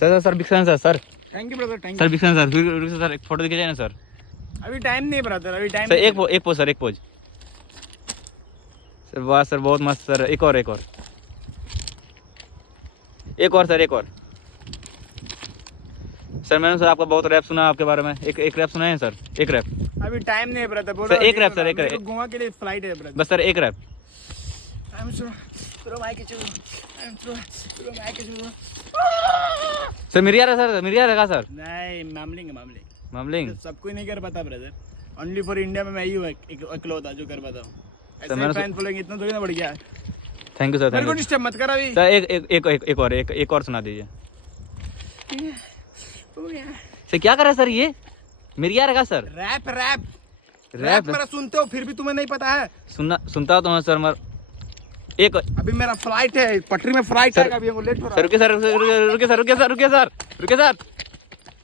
Sir sir big fan sir thank you brother, thank sir you. Big fan sir एक photo दिखे जाए ना sir. अभी time नहीं है ब्रदर, अभी टाइम सर नहीं एक पोज सर, एक पोज सर। वाह सर बहुत मस्त सर। एक और सर, एक और सर। मैंने सर आपका बहुत रैप सुना आपके बारे में। एक रैप सुना है सर, एक रैप। अभी टाइम नहीं है ब्रदर, बोलो सर एक रैप सर, एक मेरे रैप को गोवा के लिए फ्लाइट है ब्रदर। बस सर, एक rap. I am so throw mic के चलो, आई एम थ्रो माइक के चलो। सर मेरी यार है सर, मेरी यार है सर। नहीं मामलिंग मामलिंग सबको नहीं कर पाता ब्रदर, ओनली फॉर इंडिया में मैं ही हूँ इकलौता जो कर पाता हूँ। ऐसे मैंने फैन फॉलोइंग इतना थोड़ी ना बढ़ गया। थैंक यू सर, मेरे थैंक को यू डिस्टर्ब मत कर अभी। सर। एक और सुना दीजिए सर। क्या कर रहा है सर ये? मेरी यार है सर। रैप रैप मेरा सुनते हो फिर भी तुम्हें नहीं पता है। सुनता तो हूँ सर मर। एक अभी मेरा फ्लाइट है, पटरी में फ्लाइट सर, है, अभी हमको लेट हो रहा सर है। रुके सर, रुके सर।